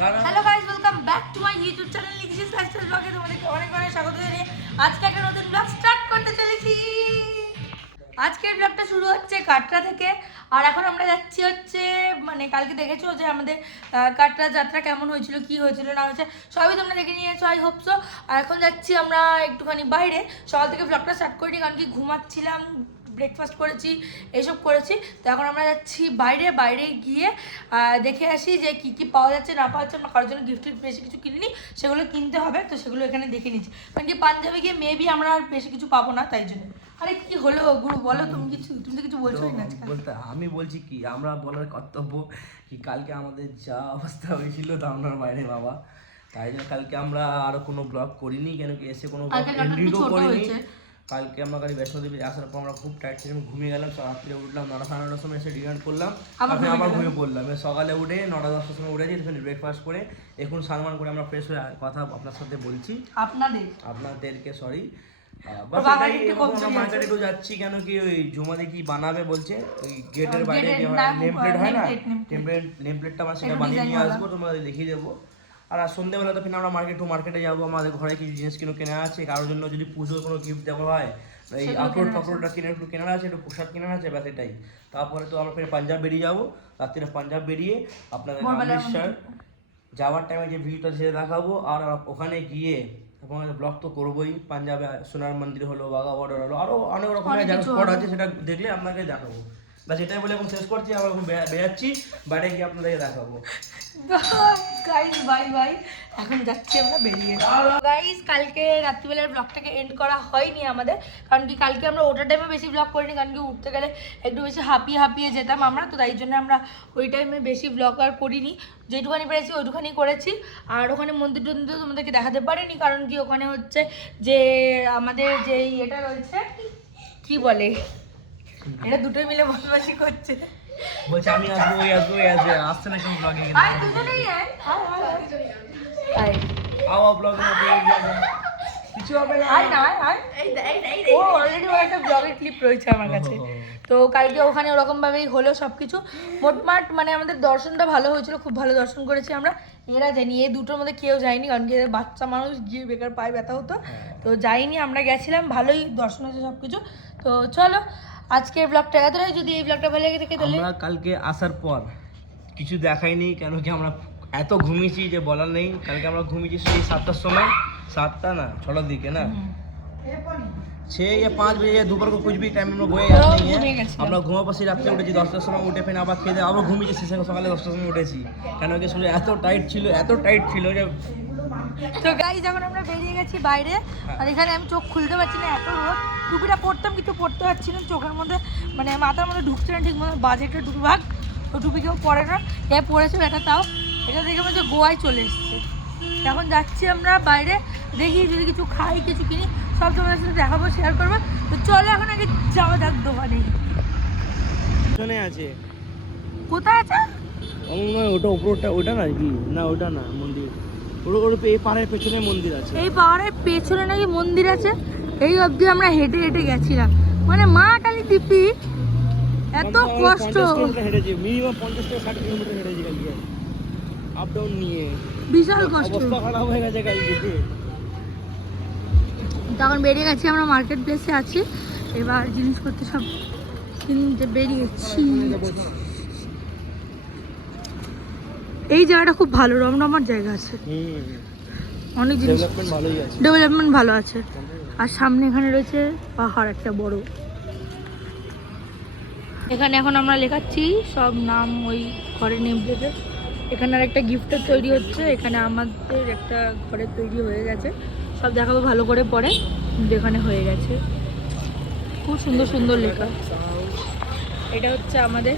Hello guys, welcome back to my YouTube channel লিখিস lifestyle ব্লগে তোমাদেরকে অনেক অনেক স্বাগত জানিয়ে আজকে একটা নতুন ব্লগ স্টার্ট করতে চলেছি। আজকের ব্লগটা শুরু হচ্ছে কাটরা থেকে। আর এখন আমরা যাচ্ছি হচ্ছে মানে কালকে দেখেছো যে আমাদের কাটরা যাত্রা কেমন হয়েছিল, কি হয়েছিল না হয়েছে সবই তোমরা দেখে নিয়েছো, আই হোপ সো। আর এখন যাচ্ছি আমরা একটুখানি বাইরে। সকাল থেকে ব্লগটা স্টার্ট করিনি কারণ কি ঘুমাচ্ছিলাম, ব্রেকফাস্ট করেছি, এইসব করেছি। তো এখন আমরা যাচ্ছি বাইরে গিয়ে দেখে আসি যে কি কি পাওয়া যাচ্ছে না পাওয়া যাচ্ছে। আমরা কারোর জন্য গিফটের বেশি কিছু কিনিনি, সেগুলো কিনতে হবে, তো সেগুলো এখানে দেখে নিচ্ছি। কারণ কি পাঞ্জাবে গিয়ে মেবি আমরা আর বেশি কিছু পাবো না, তাই জন্য। আরে কি হলো গুরু, বলো তুমি তো কিছু বলছো না। বলতে আমি বলছি কি, আমরা বলার কর্তব্য কি, কালকে আমাদের যা অবস্থা হয়েছিল দামনার বাইরে বাবা, তাই জন্য কালকে আমরা আর কোনো ব্লগ করিনি, কেন কি এসে কোনো এডিটও করিনি। কালকে আমরা গাড়ি বৈষ্ণোদেবী আসার পর আমরা খুব টাইট ছিলাম, ঘুমিয়ে গেলাম। রাত্রে উঠলাম 9:30 সময়, এসে ডিনার করলাম, আবার ঘুমিয়ে পড়লাম। সকালে উঠে 9-10টার সময় উঠেছি, ব্রেকফাস্ট করে এখন স্নান করে আমরা ফ্রেশ হয়ে কথা আপনার সাথে বলছি, আপনাদেরকে সরি। মার্কেটে একটু যাচ্ছি, কেন কি ওই জুমাদি কি বানাবে বলছে, ওই গেটের বাইরে যে নেম প্লেট হয় না, নেম প্লেটটা আমরা সেটা বানিয়ে নিয়ে আসবো, তোমাদের দেখিয়ে দেবো। আর সন্ধ্যেবেলা তো আমরা মার্কেটে যাবো, আমাদের ঘরে কিছু জিনিস কেনা আছে, কারোর জন্য যদি পুজোর কোনো গিফট দেওয়া হয়, এই আখরোটটা একটু কেনার আছে, একটু পোশাক কেনার আছে, ব্যাস এটাই। তারপরে তো আমরা ফের পাঞ্জাব বেরিয়ে যাবো, রাত্রিরে পাঞ্জাব বেরিয়ে আপনাদের অমৃতসর যাওয়ার টাইমে যে ভিউটা সেটা দেখাবো। আর ওখানে গিয়ে ব্লগ তো করবোই, পাঞ্জাবে সোনার মন্দির হলো, বাঘা বর্ডার হলো, আরো অনেক রকমের যা স্পট আছে সেটা দেখলে আপনাকে দেখাবো। বাস এটাই বলে এখন শেষ করছি, আবার এখন বেরাচ্ছি, বাইরে গিয়ে আপনাদেরকে দেখাবো। গাইস বাই এখন যাচ্ছি আমরা বেরিয়ে। গাইস কালকে রাত্রিবেলার ব্লগটাকে এন্ড করা হয়নি আমাদের, কারণ কি কালকে আমরা ওটার টাইমে বেশি ব্লগ করিনি, কারণ কি উঠতে গেলে একটু বেশি হাঁপিয়ে যেতাম আমরা, তো তাই জন্য আমরা ওই টাইমে বেশি ব্লগ আর করিনি। যেটুখানি পেরেছি ওইটুখানি করেছি। আর ওখানে মন্দির টন্দির তোমাদেরকে দেখাতে পারিনি, কারণ কি ওখানে হচ্ছে যে আমাদের যে এটা রয়েছে কি বলে, এটা দুটোই মিলে বদমাশি করছে, বলছে আমি আসবো, ওই আসবো, ওই আসবে, আসছে না কেন ব্লগে? আর দুজনেই আও ব্লগে কিছু হবে না, ও অলরেডি ওর একটা ব্লগের ক্লিপ রয়েছে আমার কাছে। তো কালকে ওখানে ওরকম ভাবেই হলো সবকিছু। মোটমাট মানে আমাদের দর্শনটা ভালো হয়েছিল, খুব ভালো দর্শন করেছি আমরা। এরা যায়নি, এই দুটোর মধ্যে কেউ যায়নি, কারণ কি বাচ্চা মানুষ গিয়ে বেকার পায়ে ব্যথা হতো, তো যাইনি। আমরা গেছিলাম, ভালোই দর্শন হয়েছে সব কিছু। তো চলো আজকের ব্লগটা এতটাই। যদি এই ব্লগটা ভালো লেগে থাকে তাহলে আমরা কালকে আসার পর কিছু দেখাইনি, কেন কি আমরা এত ঘুমিয়েছি যে বলার নেই। কালকে আমরা ঘুমিয়েছি সেই 7টার সময়, 7টা না 6টার দিকে না, 6 या 5 बजे दोपहर को कुछ भी टाइम में गोए याद नहीं है। আমরা ঘুমা পাশে রাত্রে উঠেছি 10টার সময়, উঠে ফের আবার খেয়ে আবার ঘুমিয়েছি, শেষে সকালে 10টার সময় উঠেছি, কেন কি শরীর এত টাইট ছিল যে। তো গাইস যখন আমরা বেরিয়ে গেছি বাইরে, আর এখানে আমি চোখ খুলতে পারছি না, এত রোদ। টুপিটা পরতাম কিন্তু পরতে পারছি না, চোখের মধ্যে মানে মাথার মধ্যে ঢুকছে না ঠিক মতো, বাজে একটা টুপি ভাগ, ও টুপি কেউ পরে না, এ পরেছে এটা, তাও এটা দেখে মনে হচ্ছে গোয়ায় চলে এসছে। এখন যাচ্ছি আমরা বাইরে, দেখি যদি কিছু খাই কিছু কিনি, সব তোমাদের সাথে দেখাবো, শেয়ার করবো। তো চলো এখন আগে যাওয়া যাক দোকানে। ওখানে আছে, কোথায় আছে? ওটা উপরটা, ওটা না কি না, ওটা না মন্দির, ওর এই পাহাড়ের পেছনে মন্দির আছে, এই পাহাড়ের পেছনে নাকি মন্দির আছে। এই অবধি আমরা হেঁটে গেছিলাম, মানে মা কালী দিপি এত কষ্ট হেঁটেছি, মিনিমাম 50 থেকে 60 কিলোমিটার হেঁটেছি কালকে, আপ ডাউন নিয়ে, বিশাল কষ্ট, অবস্থা খারাপ হয়ে গেছে কালকে। তখন বেরিয়ে গেছি আমরা, মার্কেট প্লেসে আছি, এবার জিনিসপত্র সব কিনতে বেরিয়েছি। এই জায়গাটা খুব ভালো, রমরমার জায়গা আছে, অনেক জিনিস ডেভেলপমেন্ট ভালো আছে। আর সামনে এখানে রয়েছে পাহাড় একটা বড়, এখানে এখন আমরা লেখাচ্ছি সব নাম ওই ঘরের নেম প্লেটে। এখানে আর একটা গিফটের তৈরি হচ্ছে, এখানে আমাদের একটা ঘরের তৈরি হয়ে গেছে, সব দেখাবো ভালো করে পরে। এখানে হয়ে গেছে, খুব সুন্দর লেখা। এটা হচ্ছে আমাদের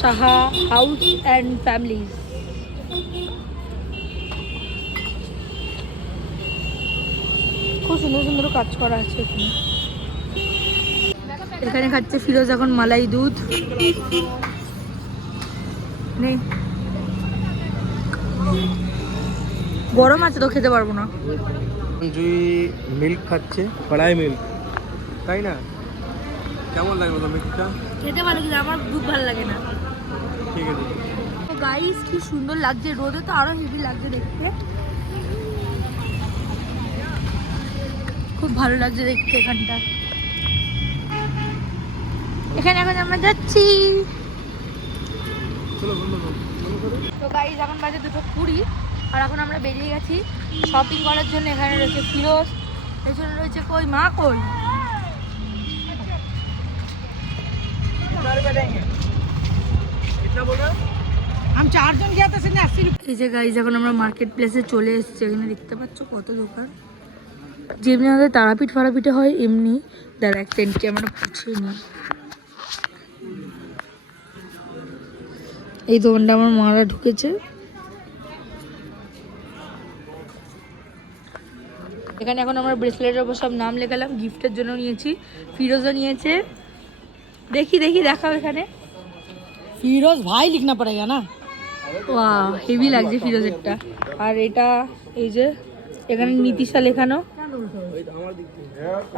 সাহা হাউস অ্যান্ড ফ্যামিলিজ। খুব সুন্দর কাজ করা আছে এখানে। এখানে খাচ্ছে ফিরোজ এখন মালাই দুধ নেই, গরম আছে তো খেতে পারবো না। জুই মিল্ক খাচ্ছে, কড়াই মিল্ক, তাই না? কেমন লাগলো তো মিল্কটা? খেতে ভালো, কিন্তু আমার দুধ ভালো লাগে না। ঠিক আছে। গাইস কি সুন্দর লাগছে, রোদে তো আরো হেভি লাগছে দেখতে, খুব ভালো লাগছে দেখতে এখানটা। এখানে এখন আমরা যাচ্ছি। তো গাইস এখন বাজে 2:20 আর এখন আমরা বেরিয়ে গেছি শপিং করার জন্য। এখানে রয়েছে ফিরোজ, পেছনে রয়েছে কই মা কই। এই যে গাইস এখন আমরা মার্কেট প্লেসে চলে এসেছি। এখানে দেখতে পাচ্ছ কত দোকান, যেমনি আমাদের তারাপীঠ ফারাপীঠে হয় এমনি। দাঁড়া একটা এন্ট্রি আমরা পুছিয়ে নিই। এই দোকানটা আমার মারা ঢুকেছে। এখানে এখন আমরা ব্রেসলেটের ওপর সব নাম লেখালাম, গিফটের জন্য নিয়েছি, ফিরোজও নিয়েছে। দেখি দেখি দেখাও এখানে। फिरोज भाई लिखना पड़ेगा ना। ওয়াও হেভি লাগছে ফিরোজেরটা। আর এটা এই যে এখানে নীতিশা লেখানো,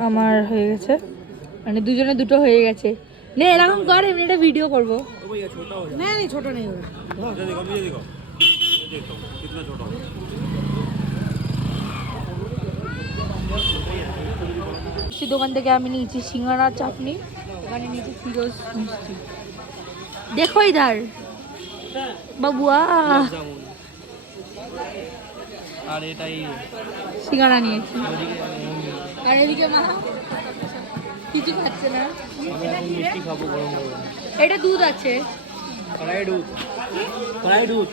আমার হয়ে গেছে, মানে দুজনে দুটো হয়ে গেছে। নে এরকম কর, এমনি একটা ভিডিও করবো। नहीं नहीं छोटा नहीं होगा। সেই দোকান থেকে আমি নিয়েছি সিঙ্গারা চাটনি, ওখানে নিয়েছি ফিরোজ মিষ্টি। দেখো ইধার বাবুয়া, আর এটাই সিঙ্গারা নিয়েছি। আর এদিকে মা কিছু খাচ্ছে না, মিষ্টি খাবো গরম গরম। এটা দুধ আছে, কড়াই দুধ, কড়াই দুধ।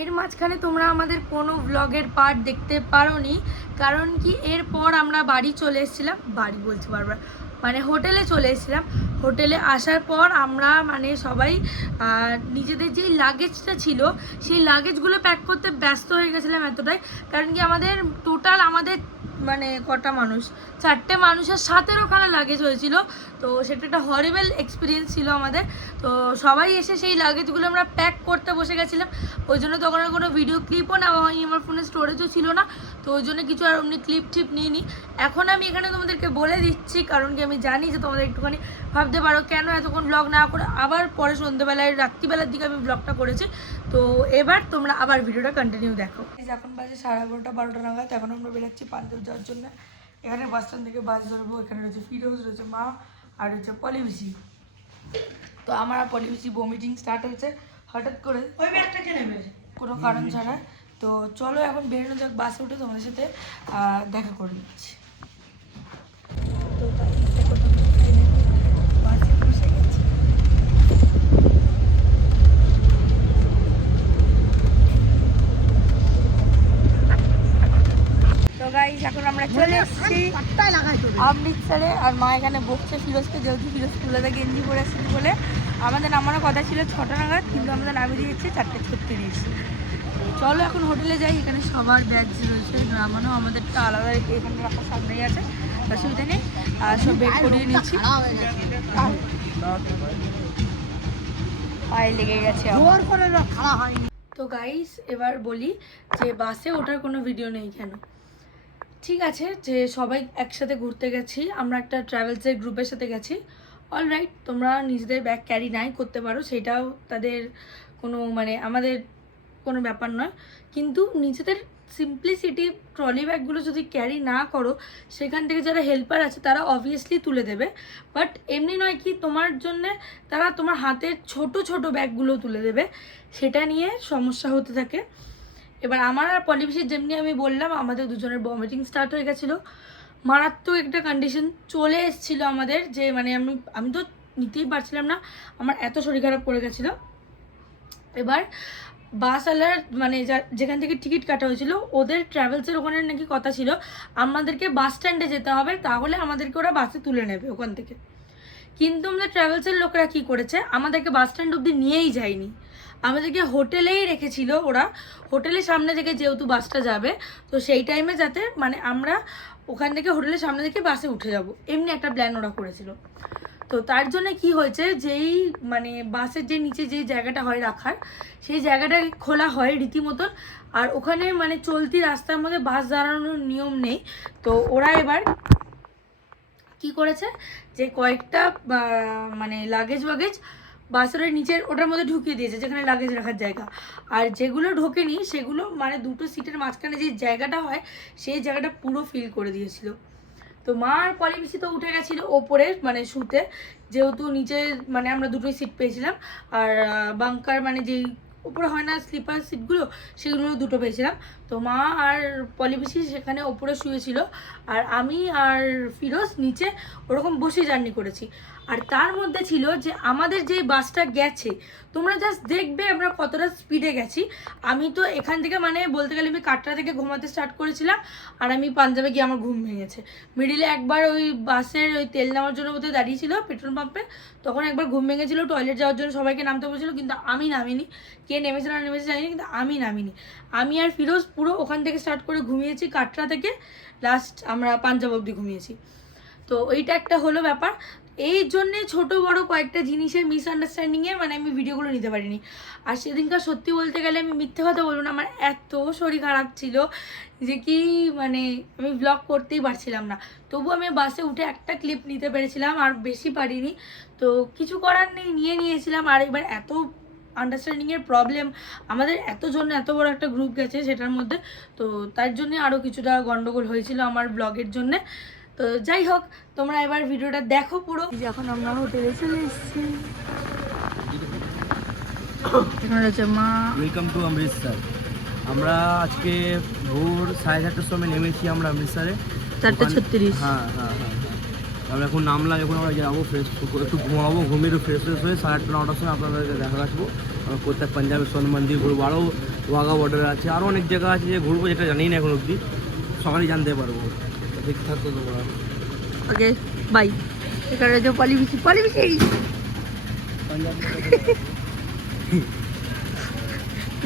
এর মাঝখানে তোমরা আমাদের কোনো ব্লগের পার্ট দেখতে পারোনি, কারণ কি এরপর আমরা বাড়ি চলে এসেছিলাম, বাড়ি বলছি বারবার, মানে হোটেলে চলে এসেছিলাম। হোটেলে আসার পর আমরা মানে সবাই নিজেদের যেই লাগেজটা ছিল সেই লাগেজগুলো প্যাক করতে ব্যস্ত হয়ে গেছিলাম এতটাই, কারণ কি আমাদের টোটাল আমাদের মানে কটা মানুষ, 4টে মানুষের 17খানা লাগেজ হয়েছিল। তো সেটা একটা হরিবেল এক্সপিরিয়েন্স ছিল আমাদের। তো সবাই এসে সেই লাগেজগুলো আমরা প্যাক করতে বসে গেছিলাম, ওই জন্য তখন আর কোনো ভিডিও ক্লিপও নেওয়া হয়নি, আমার ফোনে স্টোরেজও ছিল না, তো ওই জন্য কিছু আর অমনি ক্লিপ টিপ নিইনি। এখন আমি এখানে তোমাদেরকে বলে দিচ্ছি, কারণ কি আমি জানি যে তোমাদের একটুখানি ভাবতে পারো কেন এতক্ষণ ব্লগ না করে আবার পরে সন্ধ্যেবেলায় রাত্রিবেলার দিকে আমি ব্লগটা করেছি। তো এবার তোমরা আবার ভিডিওটা কন্টিনিউ দেখো। এখন বাজে 11:30 12টা নাগাদ, এখন আমরা বেরোচ্ছি পান্তুর যাওয়ার জন্য। এখানে বাস স্ট্যান্ড থেকে বাস ধরবো। এখানে রয়েছে ফিরোজ, রয়েছে মা, আর রয়েছে পলিবিসি। তো আমার আর পলিবিসি ভমিটিং স্টার্ট হয়েছে হঠাৎ করে, ওই ব্যাগটাকে নেবে কোনো কারণ ছাড়া। তো চলো এখন বেরোনো যাক, বাসে উঠে তোমাদের সাথে দেখা করে নিচ্ছি। তো তাই দেখো তোমরা বাসে বসে গেছি। তো গাইস এখন আমরা চলে এসেছি অমৃতসরে, আর মা এখানে বকছে ফিরোজকে, যেহেতু ফিরোজ স্কুলে গেঞ্জি পরে আসছি বলে। আমাদের নামানোর কথা ছিল 6টা নাগাদ, কিন্তু আমাদের নামিয়ে দিয়েছে 4:36। চলো এখন হোটেলে যাই। এখানে সবার ব্যাগ রয়েছে, নামানো আমাদেরটা আলাদা এখানে রাখার সামনেই আছে, অসুবিধা নেই। আর সব বেগ করিয়ে নিচ্ছি, পায়ে লেগে গেছে। তো গাইস এবার বলি যে বাসে ওঠার কোনো ভিডিও নেই কেন। ঠিক আছে যে সবাই একসাথে ঘুরতে গেছি, আমরা একটা ট্রাভেলসের গ্রুপের সাথে গেছি, অলরাইট, তোমরা নিজেদের ব্যাগ ক্যারি নাই করতে পারো, সেটাও তাদের কোনো মানে আমাদের কোনো ব্যাপার নয়। কিন্তু নিজেদের সিম্পলিসিটি ট্রলি ব্যাগগুলো যদি ক্যারি না করো, সেখান থেকে যারা হেল্পার আছে তারা অবভিয়াসলি তুলে দেবে, বাট এমনি নয় কি তোমার জন্যে তারা তোমার হাতের ছোট ছোট ব্যাগগুলো তুলে দেবে, সেটা নিয়ে সমস্যা হতে থাকে। এবার আমার আর পলিবিসির যেমনি আমি বললাম, আমাদের দুজনের ভমিটিং স্টার্ট হয়ে গেছিলো, মারাত্মক একটা কন্ডিশন চলে এসেছিলো আমাদের, যে মানে আমি তো নিতেই পারছিলাম না, আমার এত শরীর খারাপ করে গেছিলো। এবার বাসওয়ালার মানে যেখান থেকে টিকিট কাটা হয়েছিল, ওদের ট্রাভেলসের ওখানে নাকি কথা ছিল আমাদেরকে বাস স্ট্যান্ডে যেতে হবে, তাহলে আমাদেরকে ওরা বাসে তুলে নেবে ওখান থেকে। কিন্তু আমাদের ট্রাভেলসের লোকেরা কি করেছে, আমাদেরকে বাস স্ট্যান্ড অবধি নিয়েই যায়নি, আমাদেরকে হোটেলেই রেখেছিল ওরা। হোটেলের সামনে থেকে যেহেতু বাসটা যাবে, তো সেই টাইমে যাতে মানে আমরা ওখান থেকে হোটেলের সামনে থেকে বাসে উঠে যাব, এমনি একটা প্ল্যান ওরা করেছিল। তো তার জন্য কি হয়েছে, যেই মানে বাসের যে নিচে যেই জায়গাটা হয় রাখার, সেই জায়গাটা খোলা হয় রীতিমতন, আর ওখানে মানে চলতি রাস্তার মধ্যে বাস দাঁড়ানোর নিয়ম নেই। তো ওরা এবার কি করেছে যে কয়েকটা মানে লাগেজ বাসের নিচের ওটার মধ্যে ঢুকিয়ে দিয়েছে যেখানে লাগেজ রাখার জায়গা, আর যেগুলো ঢোকেনি সেগুলো মানে দুটো সিটের মাঝখানে যে জায়গাটা হয় সেই জায়গাটা পুরো ফিল করে দিয়েছিল। তো মা আর পলি পিসি তো উঠে গেছিলো ওপরে মানে শুতে, যেহেতু নিচে মানে আমরা দুটোই সিট পেয়েছিলাম, আর বাঙ্কার মানে যেই উপরে হয় না স্লিপার সিটগুলো সেগুলো দুটো পেয়েছিলাম। তো মা আর পলি পিসি সেখানে ওপরে শুয়েছিল, আর আমি আর ফিরোজ নিচে ওরকম বসে জার্নি করেছি। আর তার মধ্যে ছিল যে আমাদের যে বাসটা গেছে, তোমরা জাস্ট দেখবে আমরা কতটা স্পিডে গেছি। আমি তো এখান থেকে মানে বলতে গেলে আমি কাটরা থেকে ঘুমাতে স্টার্ট করেছিলাম, আর আমি পাঞ্জাবে গিয়ে আমার ঘুম ভেঙেছে। মিডিলে একবার ওই বাসের ওই তেল নেওয়ার জন্য বোধহয় দাঁড়িয়েছিল পেট্রোল পাম্পে, তখন একবার ঘুম ভেঙেছিল, টয়লেট যাওয়ার জন্য সবাইকে নামতে বলেছিল, কিন্তু আমি নামিনি। কে নেমেছে না নেমেছে জানিনি, কিন্তু আমি নামিনি। আমি আর ফিরোজ পুরো ওখান থেকে স্টার্ট করে ঘুমিয়েছি, কাটরা থেকে লাস্ট আমরা পাঞ্জাব অবধি ঘুমিয়েছি। তো এইটা একটা হলো ব্যাপার। এই জন্যে ছোটো বড়ো কয়েকটা জিনিসের মিসআন্ডারস্ট্যান্ডিংয়ে মানে আমি ভিডিওগুলো নিতে পারিনি। আর সেদিনকার সত্যি বলতে গেলে আমি মিথ্যে কথা বলবো না, আমার এত শরীর খারাপ ছিল যে কি মানে আমি ব্লগ করতেই পারছিলাম না। তবু আমি বাসে উঠে একটা ক্লিপ নিতে পেরেছিলাম, আর বেশি পারিনি। তো কিছু করার নেই, নিয়েছিলাম। আর এবার এত আন্ডারস্ট্যান্ডিংয়ের প্রবলেম, আমাদের এতজন এত বড় একটা গ্রুপ গেছে সেটার মধ্যে, তো তার জন্যে আরও কিছুটা গন্ডগোল হয়েছিল আমার ব্লগের জন্যে। তো যাই হোক, তোমরা এবার ভিডিওটা দেখো পুরো। এখন আমরা হোটেলে চলে এসেছি, এখানে রয়েছে মা। Welcome to Amritsar. আমরা আজকে ভোর 4:30টার সময় নেমেছি আমরা অমৃতসরে, 4:36। হ্যাঁ। আমরা এখন নামলাম, এখন আমরা যাবো ফ্রেশ, একটু ঘুমাবো, ঘুমিয়ে একটু ফ্রেশ হয়ে 8:30-9টার সময় আপনাদেরকে দেখা রাখবো। আমরা কোথায় পাঞ্জাবের স্বর্ণ মন্দির ঘুরবো, আরও ওয়াঘা বর্ডার আছে, আরও অনেক জায়গা আছে যে ঘুরবো, যেটা জানি না এখন অবধি, সকালেই জানতে পারবো। ঠিক থাকতো তোমরা। Okay bye. এখানে রয়েছে পলি পিসি।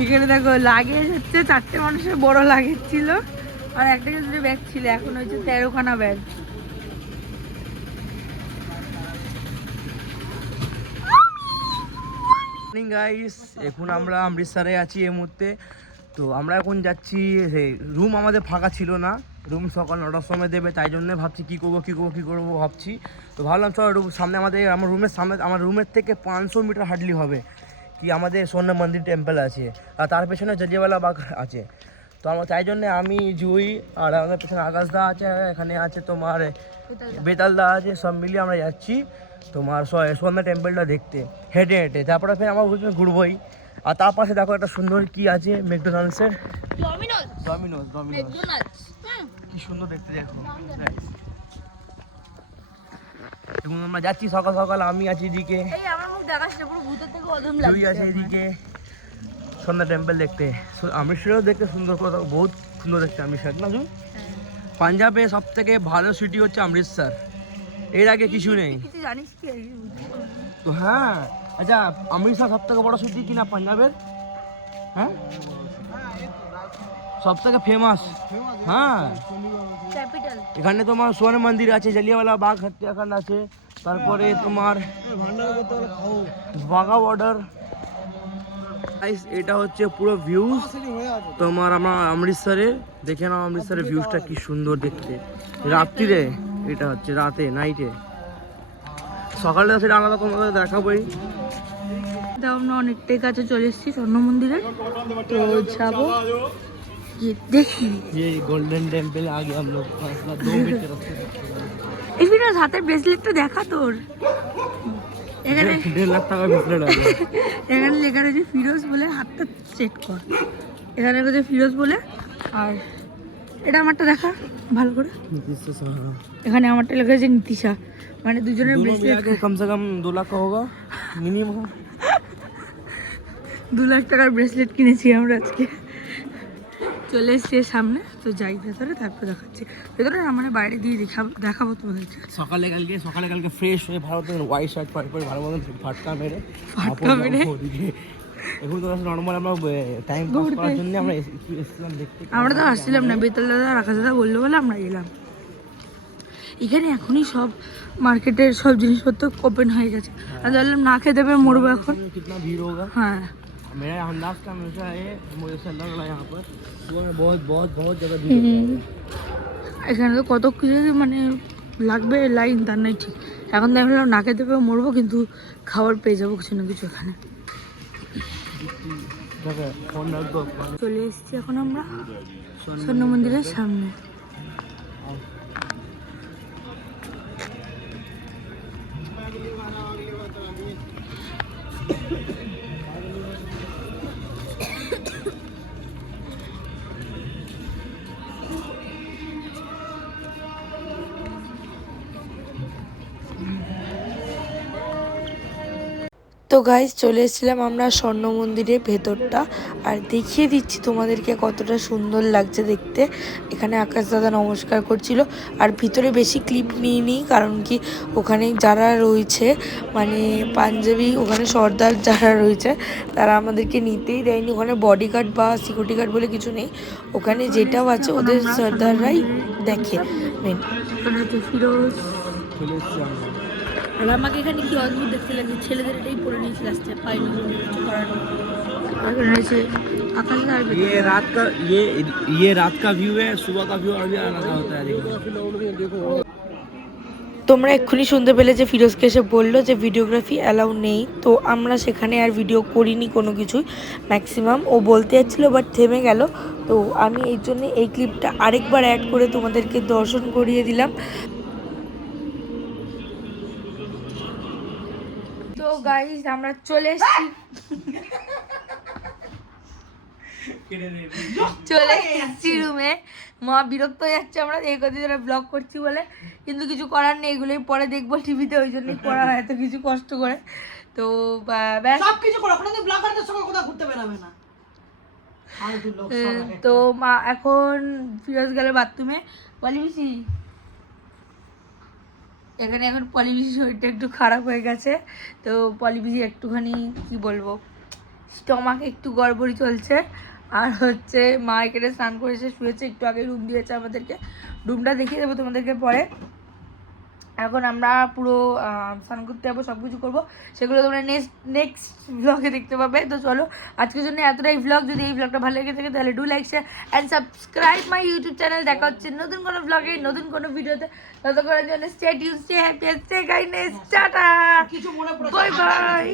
এখানে দেখো লাগেজ হচ্ছে 4টে মানুষের বড় লাগেজ ছিল, আর একটা কিছু ব্যাগ ছিল, এখন হচ্ছে 13খানা ব্যাগ। মর্নিং গাইস, এখন আমরা অমৃতসরে আছি এই মুহূর্তে। তো আমরা এখন যাচ্ছি, রুম আমাদের ফাঁকা ছিল না, রুম সকাল 9টার সময় দেবে, তাই জন্য ভাবছি কী করবো ভাবছি। তো ভাবলাম চল সামনে আমার রুমের সামনে, আমার রুমের থেকে 500 মিটার হার্ডলি হবে কি আমাদের স্বর্ণ মন্দির টেম্পল আছে, আর তার পেছনে জলিয়াওয়ালা বাগ আছে। তো আমার তাই জন্যে আমি জুই আর আমাদের পেছনে আকাশদা আছে, এখানে আছে তোমার বেতালদা আছে, সব মিলিয়ে আমরা যাচ্ছি তোমার স্বর্ণ টেম্পলটা দেখতে হেঁটে। তারপরে ফের আমার ঘুরবোই। আর তার পাশে দেখো একটা সুন্দর কি আছে, ম্যাকডোনাল্ডসের ডমিনোস কি সুন্দর দেখতে দেখো। এখন আমরা যাচ্ছি সকাল সকাল, আমি আছি এদিকে, জুই আছে এদিকে সন্ধ্যা টেম্পল দেখতে। অমৃতসরও দেখতে সুন্দর, কথা বহুত সুন্দর দেখতে অমৃতসর না জুই? পাঞ্জাবে সব থেকে ভালো সিটি হচ্ছে অমৃতসর, এর আগে কিছু নেই। তো হ্যাঁ, আচ্ছা অমৃতসর সব থেকে বড় সিটি কিনা পাঞ্জাবের? হ্যাঁ, সব থেকে ফেমাস। হ্যাঁ, এখানে তোমার স্বর্ণ মন্দির আছে, জলিয়াওয়ালা বাগ হত্যাকাণ্ড আছে, তারপরে তোমার ওয়াঘা বর্ডার। এটা হচ্ছে পুরো ভিউজ তোমার আমরা অমৃতসরে, দেখে নাও অমৃতসরের ভিউজটা কি সুন্দর দেখতে রাত্রিরে। এটা হচ্ছে রাতে, নাইটে। সকালে সেটা আলাদা তোমাদের দেখাবোই। আমরা অনেকটাই কাছে চলে এসেছি স্বর্ণ মন্দিরে, তো যাবো দেখি। ये गोल्डन टेम्पल आ गया हम लोग, 2 मिनट के रास्ते। এই ফিরোজ হাতের ব্রেসলেটটা দেখা তোর, এখানে 1.5 লাখ টাকা ব্রেসলেট আছে। এখানে লেখা রয়েছে ফিরোজ বলে, হাতটা সেট কর। এখানে রয়েছে ফিরোজ বলে, আর এটা আমারটা দেখা ভালো করে, এখানে আমারটা লেখা আছে নীতিশা, মানে দুজনের ব্রেসলেট। कम से कम 2 लाख का होगा मिनिमम। 2 লাখ টাকার ব্রেসলেট কিনেছি আমরা আজকে। চলে এসছি সামনে, তো যাই ভেতরে, তারপর দেখাচ্ছি ভেতরে, মানে বাইরে দিয়ে দেখাবো তোমাদেরকে। সকালে কালকে ফ্রেশ হয়ে ভালো মতন হোয়াইট শার্ট পরে ভালো মতন ফাটকা মেরে এখন তো নর্মাল আমরা টাইম পাস করার জন্য আমরা এসেছিলাম দেখতে। আমরা তো আসছিলাম না, বেতাল দাদা আর আকাশ দাদা বললো বলে আমরা গেলাম। এখানে এখনই সব মার্কেটের সব জিনিসপত্র ওপেন হয়ে গেছে, আর বললাম না খেতে পেয়ে মরবো এখন। कितना भीड़ होगा? হ্যাঁ, मेरा अंदाज का हमेशा है, मुझे ऐसा लग रहा है यहाँ पर सुबह में बहुत जगह भीड़ होता है। এখানে তো কত কিছু মানে লাগবে লাইন, তার নাই ঠিক। এখন দেখলাম না খেতে পেয়ে মরবো, কিন্তু খাবার পেয়ে যাবো কিছু না কিছু এখানে। চলে এসেছি এখন আমরা স্বর্ণ মন্দিরের সামনে। তো গাইজ চলে এসেছিলাম আমরা স্বর্ণ মন্দিরের ভেতরটা, আর দেখিয়ে দিচ্ছি তোমাদেরকে কতটা সুন্দর লাগছে দেখতে। এখানে আকাশ দাদা নমস্কার করছিল, আর ভিতরে বেশি ক্লিপ নিইনি, কারণ কি ওখানে যারা রয়েছে মানে পাঞ্জাবি ওখানে সর্দার যারা রয়েছে তারা আমাদেরকে নিতেই দেয়নি। ওখানে বডিগার্ড বা সিকিউরিটি গার্ড বলে কিছু নেই, ওখানে যেটাও আছে ওদের সর্দাররাই দেখে মেন। ফিরোজ আর আমাকে এখানে কি অদ্ভুত দেখতে লাগে, ছেলেদের এটাই পরে নিয়েছিল আসছে পাইনি কিছু করার নেই। आकाश ये रात का व्यू है, सुबह का व्यू और भी अलग होता है। তোমরা এক্ষুনি শুনতে পেলে যে ফিরোজকে এসে বললো যে ভিডিওগ্রাফি অ্যালাউ নেই, তো আমরা সেখানে আর ভিডিও করিনি কোনো কিছুই ম্যাক্সিমাম। ও বলতে যাচ্ছিলো বাট থেমে গেল, তো আমি এই জন্য এই ক্লিপটা আরেকবার অ্যাড করে তোমাদেরকে দর্শন করিয়ে দিলাম। তো গাইস আমরা চলে এসেছি রুমে। মা বিরক্ত হয়ে যাচ্ছে আমরা এই কদিন ধরে ব্লগ করছি বলে, কিন্তু কিছু করার নেই, এগুলোই পরে দেখবো টিভিতে, ওই জন্যই করা হয় এত কিছু কষ্ট করে। তো ব্যাস সবকিছু করো, কোনো ব্লগারদের সঙ্গে কোথাও ঘুরতে বেরোবে না। তো মা এখন ফিরোজ গেল বাথরুমে। পলিবিসি এখানে এখন পলিবিসি শরীরটা একটু খারাপ হয়ে গেছে, তো পলিবিসি একটুখানি কি বলবো স্টমাকে একটু গড়বড়ি চলছে। আর হচ্ছে মা এখানে স্নান করেছে, শুয়েছে, একটু আগে রুম দিয়েছে আমাদেরকে, রুমটা দেখিয়ে দেবো তোমাদেরকে পরে। এখন আমরা পুরো স্নান করতে যাবো, সব কিছু করবো, সেগুলো তোমরা নেক্সট ব্লগে দেখতে পাবে। তো চলো আজকের জন্য এতটাই ব্লগ। যদি এই ব্লগটা ভালো লেগে থাকে তাহলে do like share and subscribe my YouTube channel. দেখা হচ্ছে নতুন কোনো ব্লগে, নতুন কোনো ভিডিওতে। ততক্ষণের জন্য stay tune, stay happy, stay kindness, tata, bye bye.